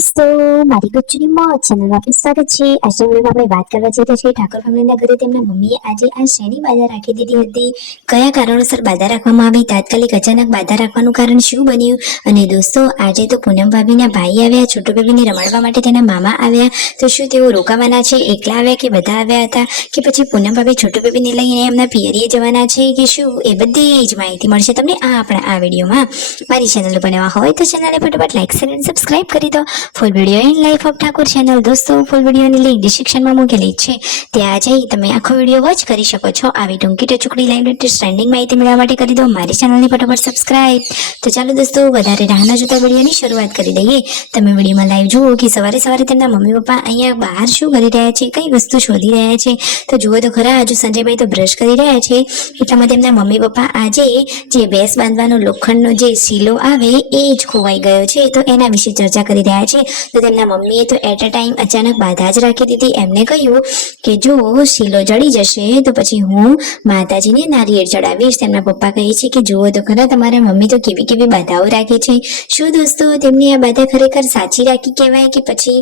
દોસ્તો, મારી ગુજ્જુની મોજ ચેનલમાં આપનું સ્વાગત છે। આજના વિડીયોમાં આપણે વાત કરવા જઈ રહ્યા છીએ ઠાકોર ફેમિલીના ઘરે તેમના મમ્મીએ આજે આ શેની બાધા રાખી દીધી હતી, કયા કારણોસર બાધા રાખવામાં આવી, તાત્કાલિક અચાનક બાધા રાખવાનું કારણ શું બન્યું। અને દોસ્તો, આજે તો પૂનમ ભાભીના ભાઈ આવ્યા છોટુ બેબીને રમાડવા માટે, તેના મામા આવ્યા। તો શું તેઓ રોકાવાના છે, એકલા આવ્યા કે બધા આવ્યા હતા, કે પછી પૂનમ ભાભી છોટુ બેબીને લઈને એમના પિયરીએ જવાના છે કે શું, એ બધી જ માહિતી મળશે તમને આપણા આ વિડીયોમાં। મારી ચેનલ પર નવા હોય તો ચેનલને ફટાફટ લાઈક શેર અને સબસ્ક્રાઇબ કરી દો। Full video in life of Thakor channel દોસ્તો, ફૂલ વિડીયોની લિંક ડિસ્ક્રિપ્શનમાં મૂકેલી છે, ત્યાં જઈ તમે આખો વિડીયો વોચ કરી શકો છો। આવી ટૂંકી ટચુકડી લાઈવ લેટેસ્ટ ટ્રેન્ડિંગ માહિતી મેળવવા માટે કરી દો મારી ચેનલને ફટાફટ સબસ્ક્રાઇબ। તો ચાલો દોસ્તો, વધારે રાહ ન જોતા વિડીયોની શરૂઆત કરી દઈએ। તમે વિડીયોમાં લાઈવ જુઓ કે સવારે સવારે તેમના મમ્મી પપ્પા અહીંયા બહાર શું કરી રહ્યા છે, કઈ વસ્તુ શોધી રહ્યા છે। તો જુઓ તો ખરા, હજુ સંજયભાઈ તો બ્રશ કરી રહ્યા છે, એટલામાં તેમના મમ્મી પપ્પા આજે જે ભેંસ બાંધવાનો લોખંડનો જે શીલો આવે એ જ ખોવાઈ ગયો છે, તો એના વિશે ચર્ચા કરી રહ્યા છે। તો તેમના મમ્મીએ તો એટ અ ટાઈમ અચાનક બાધા જ રાખી દીધી। એમને કહ્યું કે જો શીલો જડી જશે તો પછી હું માતાજીને નારિયેળ ચડાવીશ। તેમના પપ્પા કહે છે કે જુઓ તો ખરા, તમારા મમ્મી તો કેવી કેવી બાધાઓ રાખે છે। શું દોસ્તો, તેમની આ બાધા ખરેખર સાચી રાખી કહેવાય કે પછી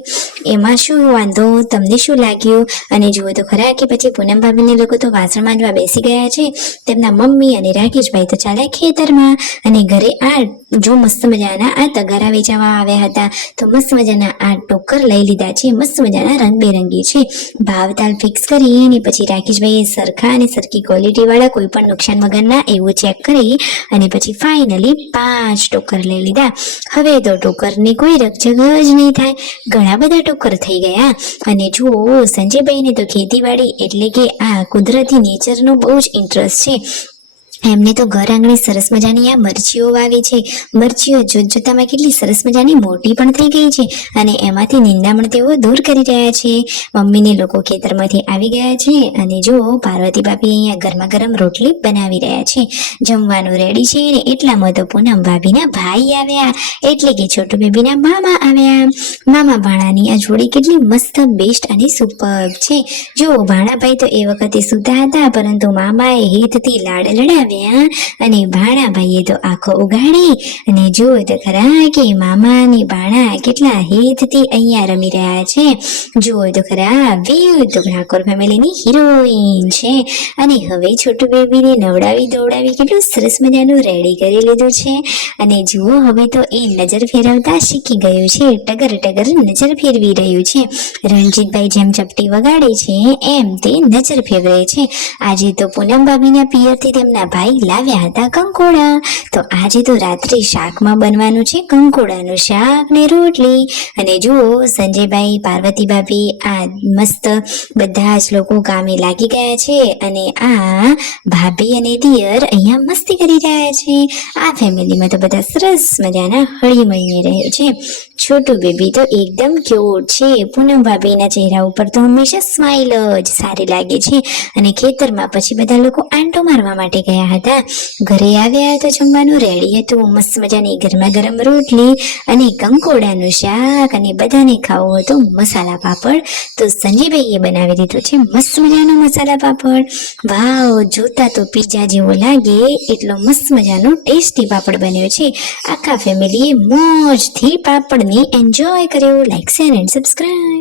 એમાં શું વાંધો, તમને શું લાગ્યું? અને જુઓ તો ખરા કે પછી પૂનમ ભાભીને લોકો તો વાસણ માંજવા બેસી ગયા છે। તેમના મમ્મી અને રાકેશભાઈ તો ચાલ્યા ખેતરમાં, અને ઘરે આ જો મસ્ત મજાના આ તગારા વેચાવા આવ્યા હતા। તો મસ્ત મજાના આ ટોકર લઈ લીધા છે, મસ્ત મજાના રંગબેરંગી છે। ભાવ તાલ ફિક્સ કરી અને પછી રાકેશભાઈએ સરખા અને સરખી ક્વોલિટી વાળા કોઈ પણ નુકસાન વગરના એવું ચેક કરી અને પછી ફાઇનલી 5 ટોકર લઈ લીધા। હવે તો ટોકરની કોઈ રકઝક જ નહીં થાય, ઘણા બધા ટોકર થઈ ગયા। અને જુઓ, સંજયભાઈને તો ખેતીવાડી એટલે કે આ કુદરતી નેચરનો બહુ જ ઇન્ટરેસ્ટ છે। એમને તો ઘર આંગણે સરસ મજાની આ મરચીઓ વાવી છે। મરચીઓ જોતામાં કેટલી સરસ મજાની મોટી પણ થઈ ગઈ છે, અને એમાંથી નિંદામણ તેઓ દૂર કરી રહ્યા છે। મમ્મીને લોકો ખેતરમાંથી આવી ગયા છે, અને જો પાર્વતી ભાભી અહીંયા ગરમા ગરમ રોટલી બનાવી રહ્યા છે, જમવાનું રેડી છે। ને એટલામાં તો પૂનમ ભાભીના ભાઈ આવ્યા, એટલે કે છોટુ બેબીના મામા આવ્યા। મામા ભાણાની આ જોડી કેટલી મસ્ત, બેસ્ટ અને સુપર્બ છે। જો ભાણાભાઈ તો એ વખતે સૂતા હતા, પરંતુ મામાએ હેતથી લાડ લડાવ્યા અને ભાણાભાઈએ તો આંખો ઉઘાડી અને જુઓ તો ખરા કે મામા અને ભાણા કેટલા હેતથી અહીંયા રમી રહ્યા છે। જુઓ તો ખરા, વેવ તો ઠાકોર ફેમિલીની હિરોઈન છે, અને હવે છોટુ બેબીને નવડાવી દોડાવી કેટલું સરસ મજાનું રેડી કરી લીધું છે। અને જુઓ, હવે તો એ નજર ફેરવતા શીખી ગયું છે, ટગર ટગર નજર ફેરવી રહ્યું છે। રણજીતભાઈ જેમ ચપટી વગાડે છે એમ તે નજર ફેરવે છે। આજે તો પૂનમ ભાભીના પિયરથી તેમના ભાઈ લાવ્યા હતા કંકોડા, તો આજે તો રાત્રે શાકમાં બનવાનું છે કંકોડાનું શાક ને રોટલી। અને જુઓ, સંજયભાઈ, પાર્વતી ભાભી આ મસ્ત બધા જ લોકો કામે લાગી ગયા છે, અને આ ભાભી અને દિયર અહીંયા મસ્તી કરી રહ્યા છે। આ ફેમિલીમાં તો બધા સરસ મજાના હળી મળીને રહે છે। છોટુ બેબી તો એકદમ ક્યુટ છે, પૂનમ ભાભીના ચહેરા ઉપર તો હંમેશા સ્માઇલ જ સારી લાગે છે। અને ખેતરમાં પછી બધા લોકો આંટો મારવા માટે ગયા હતા। ઘરે આવ્યા તો જમવાનું રેડી હતું, મસ્ત મજાની ગરમા ગરમ રોટલી અને કંકોડાનું શાક, અને બધાને ખાવો હતો મસાલા પાપડ। તો સંજયભાઈએ બનાવી દીધો છે મસ્ત મજાનો મસાલા પાપડ। વાવ, જોતા તો પીઝા જેવો લાગે એટલો મસ્ત મજાનો ટેસ્ટી પાપડ બન્યો છે। આખા ફેમિલીએ મોજથી પાપડને એન્જોય કર્યો। Like share and subscribe.